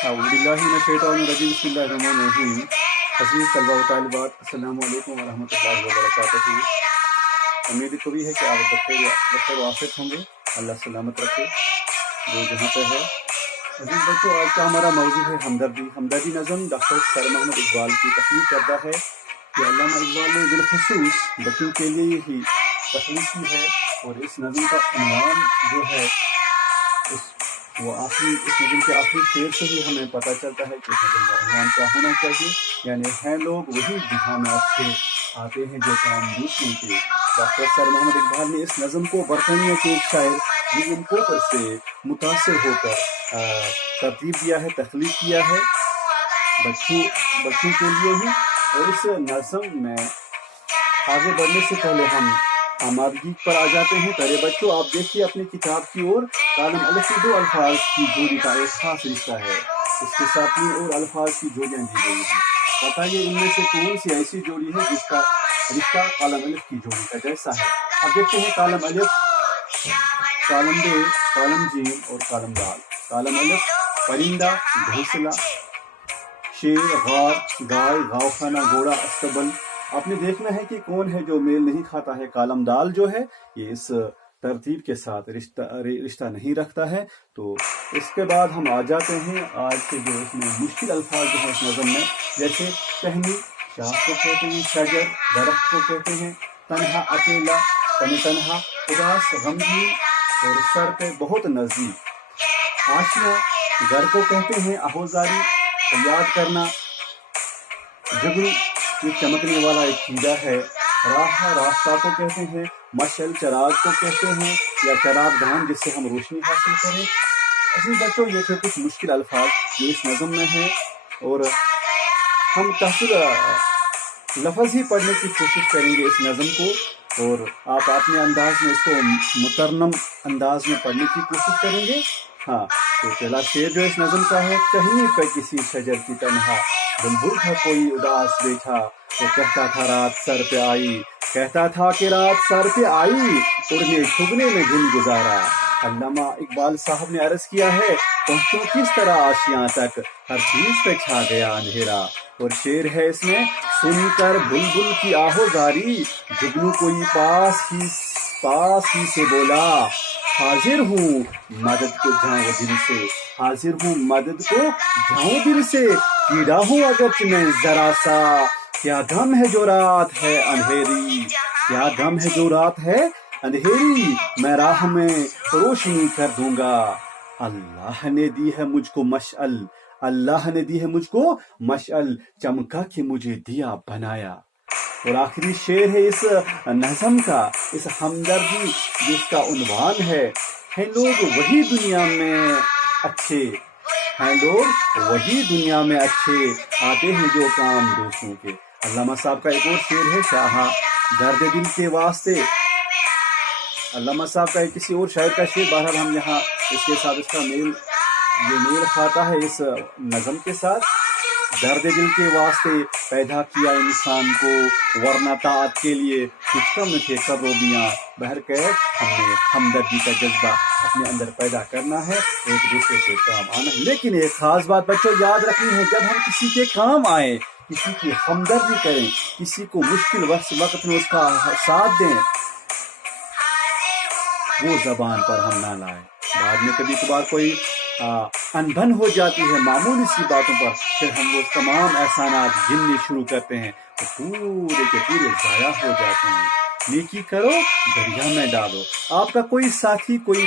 अऊज़ुबिल्लाहिमिनश्शैतानिर्रजीम बिस्मिल्लाहिर्रहमानिर्रहीम। अज़ीज़ तलबा व तालिबात, अस्सलामु अलैकुम व रहमतुल्लाहि व बरकातुहू। उम्मीद कभी है कि आप बखैर व आफियत होंगे। अल्लाह सलामत रखे जो जहाँ पे है। अजीज बच्चों, आज का हमारा मौजू है हमदर्दी। हमदर्दी नज़म डॉक्टर सर मोहम्मद इकबाल की तख्लीक करता है कि अल्लामा इकबाल ने बिलखुसूस बच्चों के लिए ही तख्लीक की है। और इस नज़म का उन्वान जो है इस नज़म के आखिरी शेर से ही हमें पता चलता है कि इस नज़म का उन्वान क्या होना चाहिए, यानी हैं लोग वही जहाँ में अच्छे, आते हैं जो काम दूसरों के। डॉक्टर सर मोहम्मद इकबाल ने इस नज़म को बरतानिया के एक शायर विलियम कोपर से मुतासिर होकर तरतीब दिया है, तख्लीक किया है बच्चों के लिए ही। और इस नज़म में आगे बढ़ने से पहले हम आमादगी पर आ जाते हैं। प्यारे बच्चों, आप देखिए अपनी किताब की ओर, कालम अलफ में 2 अल्फाज की जोड़ी का एक खास रिश्ता है। इसके साथ 3 और अल्फाज की जोड़ियां दी गई हैं। बताइए इनमें से कौन सी ऐसी जोड़ी है जिसका रिश्ता कालम अलफ की जोड़ी का जैसा है। अब देखते हैं कालम अलफ, कालम बे, कालम जीम और कालम दाल। कालम अलफ परिंदा, घोंसला, शेर, गार, गाय, गाँवखाना, घोड़ा, अस्तबल। आपने देखना है कि कौन है जो मेल नहीं खाता है। कालम दाल जो है ये इस तरतीब के साथ रिश्ता नहीं रखता है। तो इसके बाद हम आ जाते हैं आज के जो इसमें मुश्किल अल्फाज जो है इस नज़म में, जैसे टहनी, शाख को कहते हैं शजर, दरख्त को कहते हैं तन्हा, अकेला, तन्हा, उदास, गमगीन और सर पे बहुत नज़दीक। आशिया, घर को कहते हैं आहोजारी, याद करना, जुगनू, ये चमकने वाला एक कीड़ा है। राह, रास्ता को कहते हैं, मशल, चराग को कहते हैं या चराग दान जिससे हम रोशनी हासिल करें। ऐसे बच्चों, ये थे कुछ मुश्किल अल्फाज जो इस नज़म में हैं और हम तहफ़्फ़ुज़ लफ्ज़ ही पढ़ने की कोशिश करेंगे इस नज़म को, और आप अपने अंदाज में इसको मुतरन्नम अंदाज में पढ़ने की कोशिश करेंगे। हाँ, तो पहला शेर जो इस नज़म का है, कहीं पे किसी शजर की तन्हा, बुलबुल था कोई उदास बैठा, वो कहता था रात सर पे आई, कहता था कि रात सर पे आई, उड़ने छुपने में दिन गुजारा। अल्लामा इकबाल साहब ने अर्ज किया है, पहुंचो किस तरह आशियां तक, हर चीज पे छा गया अंधेरा। और शेर है इसमें, सुनकर बुलबुल की आहोजारी, जुगनू कोई पास ही से बोला, हाजिर हूँ मदद को जाऊं दिल से, हाजिर हूँ मदद को जाऊं दिल से, कीड़ा हूँ अगर मैं जरा सा, क्या गम है जो रात है अंधेरी, क्या गम है जो रात है अंधेरी, मैं राह में रोशनी कर दूंगा। अल्लाह ने दी है मुझको मशअल, अल्लाह ने दी है मुझको मशअल, चमका के मुझे दिया बनाया। और आखिरी शेर है इस नज़म का, इस हमदर्दी जिसका उन्वान है लोग वही दुनिया में अच्छे, हैं लोग वही दुनिया में अच्छे, आते हैं जो काम दूसरों के। अल्लामा साहब का एक और शेर है, शाह दर्द दिल के वास्ते। अल्लामा साहब का एक किसी और शायर का शेर, बहरहाल हम यहाँ इसके साथ इसका मेल खाता है इस नज़म के साथ। दर्द दिल के वास्ते पैदा किया इंसान को, वरना ताअत के लिए कुछ कम थे करोबियाँ। बहरकैफ हमने हमदर्दी का जज्बा अपने अंदर पैदा करना है, एक दूसरे के काम आना है। लेकिन एक खास बात बच्चों याद रखनी है, जब हम किसी के काम आए, किसी की हमदर्दी करें, किसी को मुश्किल वक्त में उसका साथ दें, वो ज़बान पर हम ना लाएं। बाद में कभी कभार कोई अनबन हो जाती है मामूली सी बातों पर, फिर हम वो तमाम एहसानात गिनने शुरू करते हैं तो पूरे के पूरे ज़ाया हो जाते हैं। नेकी करो दरिया में डालो। आपका कोई साथी, कोई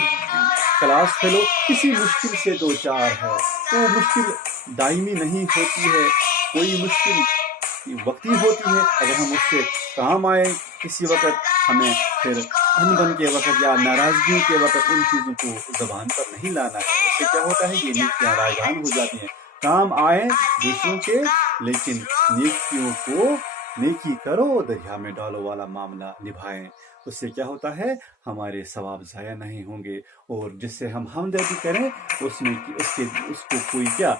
क्लास फेलो किसी मुश्किल से दो चार है, तो मुश्किल दायमी नहीं होती है, कोई मुश्किल वक्ती होती है। अगर हम उससे काम आए किसी वक्त, हमें फिर अनबन के वक्त या नाराजगियों के वक्त उन चीज़ों को ज़बान पर नहीं लाना है। इससे क्या होता है, ये नेकियां रायगान हो जाती हैं। काम आए दूसरों के, लेकिन नेकियों को नेकी करो दरिया में डालो वाला मामला निभाएं। उससे क्या होता है, हमारे सवाब ज़ाया नहीं होंगे, और जिससे हम हमदर्दी करें उसको कोई क्या,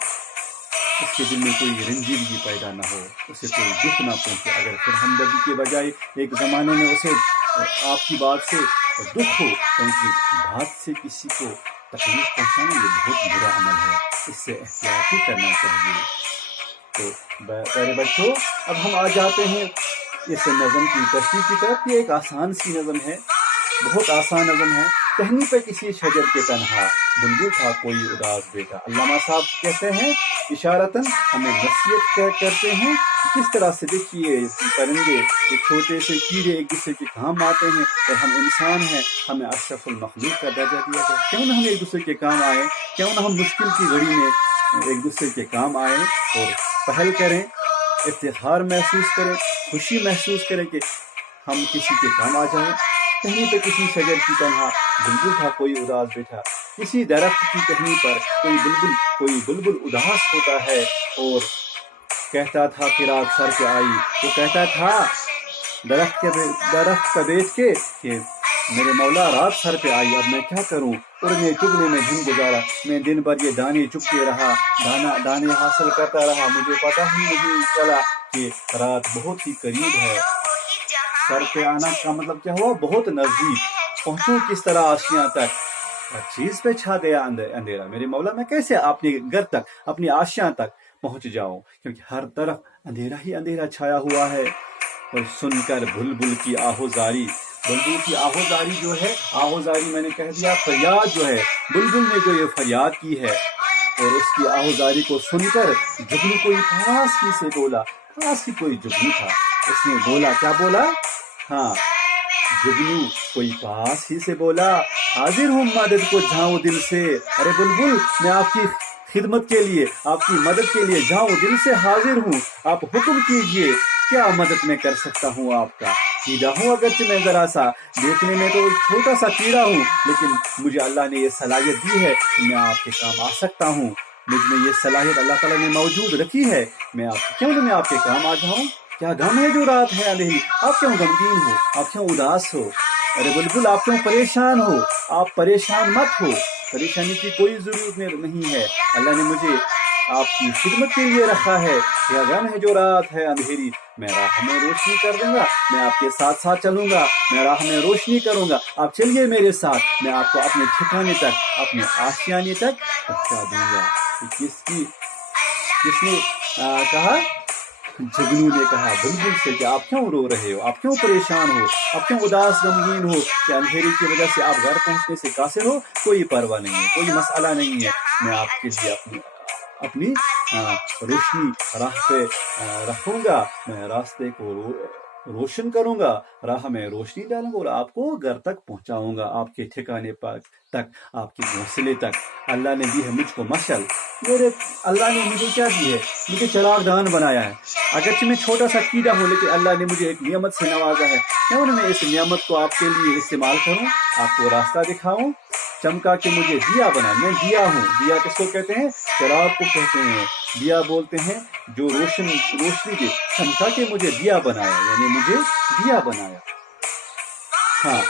उसके दिल में कोई रंजीदगी पैदा ना हो, उसे कोई दुख ना पहुंचे। अगर फिर हमदर्दी के बजाय एक ज़माने में उसे आपकी बात से दुख हो, क्योंकि बात से किसी को تکلیف پہنچانا یہ بہت برا عمل ہے، اس سے احتیاط ہی کرنا چاہیے۔ تو پیارے بچوں، اب ہم آ جاتے ہیں اس نظم کی تشریح کی طرف۔ یہ ایک آسان سی نظم ہے، بہت آسان نظم ہے۔ ٹہنی پہ کسی شجر کے تنہا، بلبل تھا کوئی اداس بیٹا۔ علامہ صاحب کہتے ہیں اشارتاً ہمیں نصیحت کرتے ہیں کس طرح سے دیکھیے پرندے یہ چھوٹے سے کیڑے ایک دوسرے کے کام آتے ہیں، اور ہم انسان ہیں، ہمیں اشرف المخلوق کا درجہ دیا گیا۔ کیوں نہ ہم ایک دوسرے کے کام آئیں، کیوں نہ ہم مشکل کی گھڑی میں ایک دوسرے کے کام آئیں اور پہل کریں، افتخار محسوس کریں، خوشی محسوس کریں کہ ہم کسی کے کام آ جائیں۔ ٹہنی پہ کسی شجر کی تنہا، بلبل تھا کوئی اداس بیٹھا۔ کسی درخت کی ٹہنی پر کوئی بلبل اداس ہوتا ہے اور کہتا تھا کہ رات سر پہ آئی۔ وہ کہتا تھا درخت پہ بیٹھ کے کہ میرے مولا رات سر پہ آئی، اب میں کیا کروں، اڑنے چگنے میں دن گزارا، میں دن بھر یہ دانے چگتے رہا، دانے حاصل کرتا رہا، مجھے پتہ ہی نہیں چلا کہ رات بہت ہی قریب ہے۔ سر پہ آنا کا مطلب کیا ہوا؟ بہت نزدیک پہنچوں کس طرح آشیاں تک، ہر چیز پہ چھا گیا اندھیرا، میرے مولا میں کیسے اپنے گھر تک، اپنی آشیاں تک پہنچ جاؤں، کیونکہ ہر طرف اندھیرا ہی اندھیرا چھایا ہوا ہے۔ اور سن کر بلبل کی آہوزاری، بلبل کی آہوزاری جو ہے، آہوزاری میں نے کہہ دیا فریاد جو ہے، بلبل نے جو یہ فریاد کی ہے، اور اس کی آہوزاری کو سن کر جگنو کوئی پاس ہی سے بولا، پاس ہی کوئی جگنو تھا، اس نے بولا، کیا بولا؟ ہاں، جگنو کوئی پاس ہی سے بولا، حاضر ہوں مدد کو جاؤں دل سے۔ ارے بلبل، میں آپ کی خدمت کے لیے، آپ کی مدد کے لیے جاؤں دل سے حاضر ہوں، آپ حکم کیجئے، کیا مدد میں کر سکتا ہوں آپ کا۔ کیڑا ہوں اگرچہ میں ذرا سا، دیکھنے میں تو چھوٹا سا کیڑا ہوں، لیکن مجھے اللہ نے یہ صلاحیت دی ہے کہ میں آپ کے کام آ سکتا ہوں، مجھ میں یہ صلاحیت اللہ تعالیٰ نے موجود رکھی ہے، کیوں نہ میں آپ کے کام آ جاؤں۔ کیا غم ہے جو رات ہے اندھیری، آپ کیوں غمگین ہو، آپ کیوں اداس ہو؟ ارے بلبل، آپ کیوں پریشان ہو؟ آپ پریشان مت ہو، پریشانی کی کوئی ضرورت نہیں ہے، اللہ نے مجھے آپ کی خدمت کے لیے رکھا ہے۔ کیا غم ہے جو رات ہے اندھیری، میں راہ میں روشنی کر دوں گا، میں آپ کے ساتھ ساتھ چلوں گا، میں راہ میں روشنی کروں گا، آپ چلیے میرے ساتھ، میں آپ کو اپنے ٹھکانے تک، اپنے آشیانے تک پہنچا دوں گا۔ کس نے کہا؟ جگنو نے کہا بلبل سے کہ آپ کیوں رو رہے ہو، آپ کیوں پریشان ہو، آپ کیوں اداس غمگین ہو، کہ اندھیرے کی وجہ سے آپ گھر پہنچنے سے قاصر ہو؟ کوئی پرواہ نہیں ہے، کوئی مسئلہ نہیں ہے، میں آپ کے لیے اپنی روشنی راہ پہ رکھوں گا، میں راستے کو روشن کروں گا، راہ میں روشنی ڈالوں گا اور آپ کو گھر تک پہنچاؤں گا، آپ کے ٹھکانے پر تک، آپ کے گھونسلے تک۔ اللہ نے دی ہے مجھ کو مشعل، اللہ نے مجھے کیا دی ہے؟ مجھے چراغ دان بنایا ہے، اگرچہ میں چھوٹا سا کیڑا ہوں، لیکن اللہ نے مجھے ایک نعمت سے نوازا ہے، کیوں نہ میں اس نعمت کو آپ کے لیے استعمال کروں، آپ کو راستہ دکھاؤں، چمکا کے مجھے دیا بنایا، میں دیا ہوں۔ دیا کس کو کہتے ہیں؟ چراغ کو کہتے ہیں، دیا بولتے ہیں جو روشنی دے، چمکا کے مجھے دیا بنایا، یعنی مجھے دیا بنایا، ہاں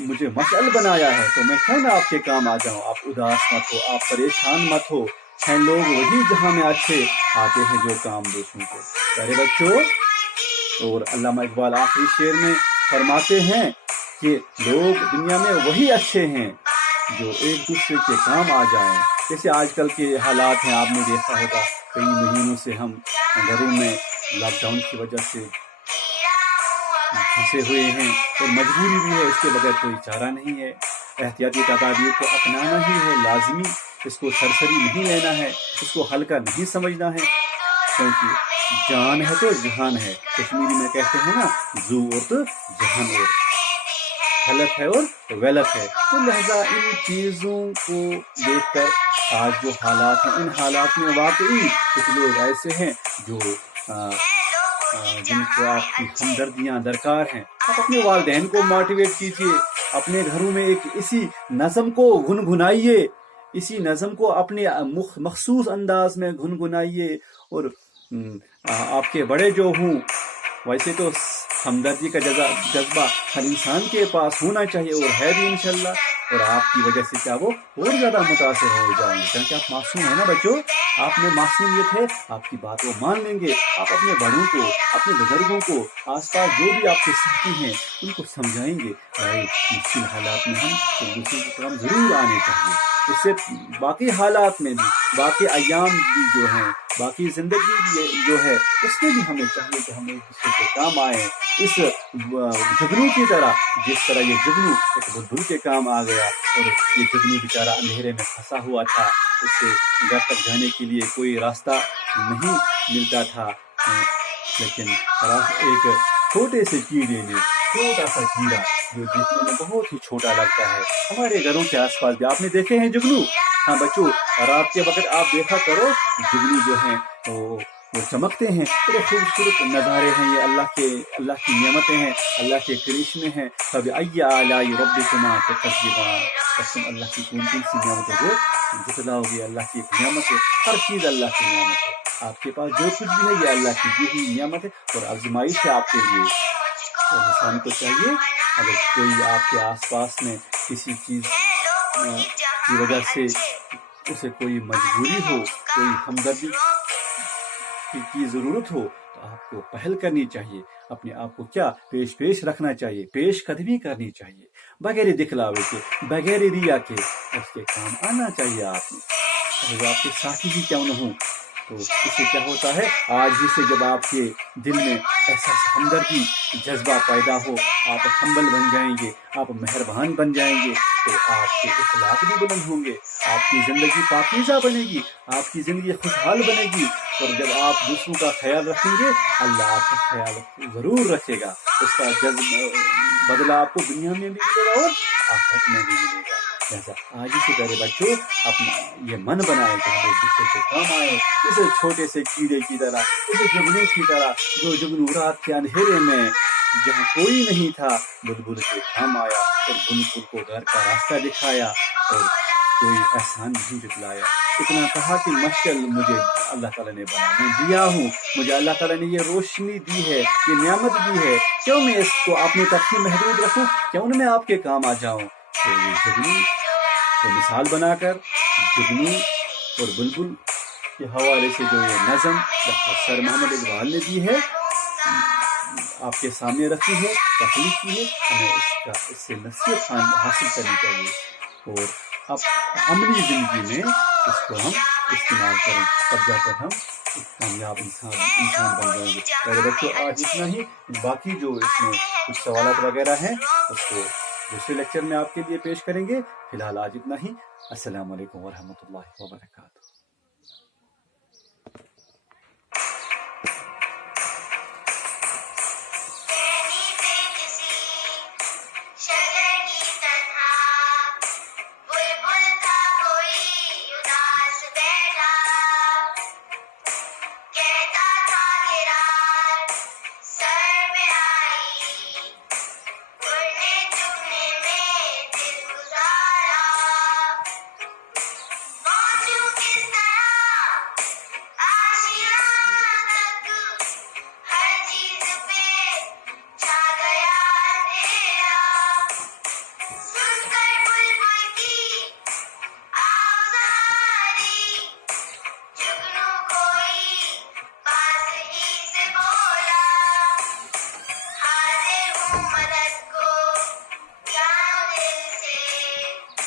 مجھے مشعل بنایا ہے، تو میں کیوں نہ آپ کے کام آ جاؤں۔ آپ اداس مت ہو، آپ پریشان مت ہو، ہیں لوگ وہی جہاں میں اچھے آتے ہیں جو کام دوسروں کو۔ پیارے بچوں، اور علامہ اقبال آخری شعر میں فرماتے ہیں کہ لوگ دنیا میں وہی اچھے ہیں جو ایک دوسرے کے کام آ جائیں۔ جیسے آج کل کے حالات ہیں، آپ نے دیکھا ہوگا کئی مہینوں سے ہم گھروں میں لاک ڈاؤن کی وجہ سے پھنسے ہوئے ہیں، اور مجبوری بھی ہے، اس کے بغیر کوئی چارہ نہیں ہے۔ احتیاطی تدابیر کو اپنانا ہی ہے لازمی، اس کو سرسری نہیں لینا ہے، اس کو ہلکا نہیں سمجھنا ہے، کیونکہ جان ہے تو جہان ہے، کشمیری میں کہتے ہیں نا، زو اور تو جہان اور، حلق ہے اور ویلت ہے۔ تو لہذا ان چیزوں کو دیکھ کر آج جو حالات ہیں، ان حالات میں واقعی کچھ لوگ ایسے ہیں جو جن کو آپ کی ہمدردیاں درکار ہیں۔ آپ اپنے والدین کو موٹیویٹ کیجیے، اپنے گھروں میں ایک اسی نظم کو گنگنائیے، اسی نظم کو اپنے مخصوص انداز میں گنگنائیے، اور آپ کے بڑے جو ہوں، ویسے تو हमदर्दी का जज्बा हर इंसान के पास होना चाहिए और है भी इंशाल्लाह, और आपकी वजह से क्या वो और ज़्यादा मुतासर हो जाएंगे, क्योंकि आप मासूम है ना बच्चों, आप में मासूमियत है, आपकी बात वो मान लेंगे। आप अपने बड़ों को, अपने बुजुर्गों को, आसपास जो भी आपके साथी हैं उनको समझाएंगे भाई मुश्किल हालात में हम एक दूसरे के काम ज़रूर आने चाहिए। इससे बाकी हालात में भी, बाकी अयाम भी जो हैं, बाकी ज़िंदगी भी जो है उसमें भी हमें चाहिए कि हम एक दूसरे के काम आए। इस जुगनू की तरह, जिस तरह ये जुगनू एक बुलबुल के काम आ गया, और ये जुगनू बेचारा अंधेरे में फंसा हुआ था, उससे घर तक जाने के लिए कोई रास्ता नहीं मिलता था, लेकिन एक छोटे से कीड़े ने, छोटा सा कीड़ा जो देखने में बहुत ही छोटा लगता है, हमारे घरों के आसपास भी आपने देखे हैं जुगनू। हाँ बच्चों, रात के वक्त आप देखा करो जुगनू जो हैं वो चमकते हैं, बड़े खूबसूरत नज़ारे हैं ये, अल्लाह की नियमतें हैं, अल्लाह के करिश्मे हैं। फबिअय्यि आलाइ रब्बिकुमा तुकज़्ज़िबान, कसम अल्लाह की कौन कौन सी नियमतों को जुटलाओगे। अल्लाह की एक नियमत है, हर चीज़ अल्लाह की नियमत है, आपके पास जो कुछ भी है ये अल्लाह की दी हुई नियमत है और आजमाइश है आपके लिए। और इंसान को चाहिए, अगर कोई आपके आसपास में किसी चीज़ की वजह से उसे कोई मजबूरी हो, कोई हमदर्दी की ज़रूरत हो, तो आपको पहल करनी चाहिए, अपने आप को क्या पेश रखना चाहिए, पेश कदमी करनी चाहिए, बगैर दिखलावे के, बगैर रिया के उसके काम आना चाहिए आपने, चाहे वो आपके साथी ही क्यों न हो। तो इससे क्या होता है, आज ही से जब आपके दिल में एहसास हमदर्दी जज्बा पैदा हो, आप हम्बल बन जाएंगे, आप मेहरबान बन जाएंगे, तो आपके इखलाक भी बुलंद होंगे, आपकी ज़िंदगी पाकीज़ा बनेगी, आपकी ज़िंदगी खुशहाल बनेगी। और जब आप दूसरों का ख्याल रखेंगे, अल्लाह आपका ख्याल ज़रूर रखेगा, उसका बदला आपको दुनिया में भी मिलेगा और आखिरत में भी मिलेगा। जैसा आज ही से प्यारे बच्चों अपना ये मन बनाए कि हम एक दूसरे को काम आए, इस छोटे से कीड़े की तरह, इस जुगनू की तरह, जो जुगनू रात के अंधेरे में जहाँ कोई नहीं था बुलबुल के काम आया और बुलबुल को घर का रास्ता दिखाया और कोई एहसान नहीं जतलाया। इतना कहा कि मशअल मुझे अल्लाह ताला ने बनाने दिया हूँ, मुझे अल्लाह ताला ने ये रोशनी दी है, ये नियामत दी है, क्यों मैं इसको अपने तक ही महदूद रखूँ, क्यों न मैं आपके काम आ जाऊँ। तो ये जुगनू को मिसाल बनाकर जुगनू और बुलबुल के हवाले से जो ये नज़म डॉक्टर सर मोहम्मद इकबाल ने दी है, आपके सामने रखी है, तकलीफ की है, हमें इससे नसीहत हासिल करनी चाहिए और अब अमली ज़िंदगी में इसको हम इस्तेमाल करें, तब जाकर हम कामयाब इंसान बन जाएंगे। मेरे बच्चों आज इतना ही, बाकी जो इसमें कुछ सवाल वगैरह हैं उसको दूसरे लेक्चर में आपके लिए पेश करेंगे। फिलहाल आज इतना ही। अस्सलाम वालेकुम वरहमतुल्लाहि वबरकातुहू।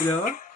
Yeah.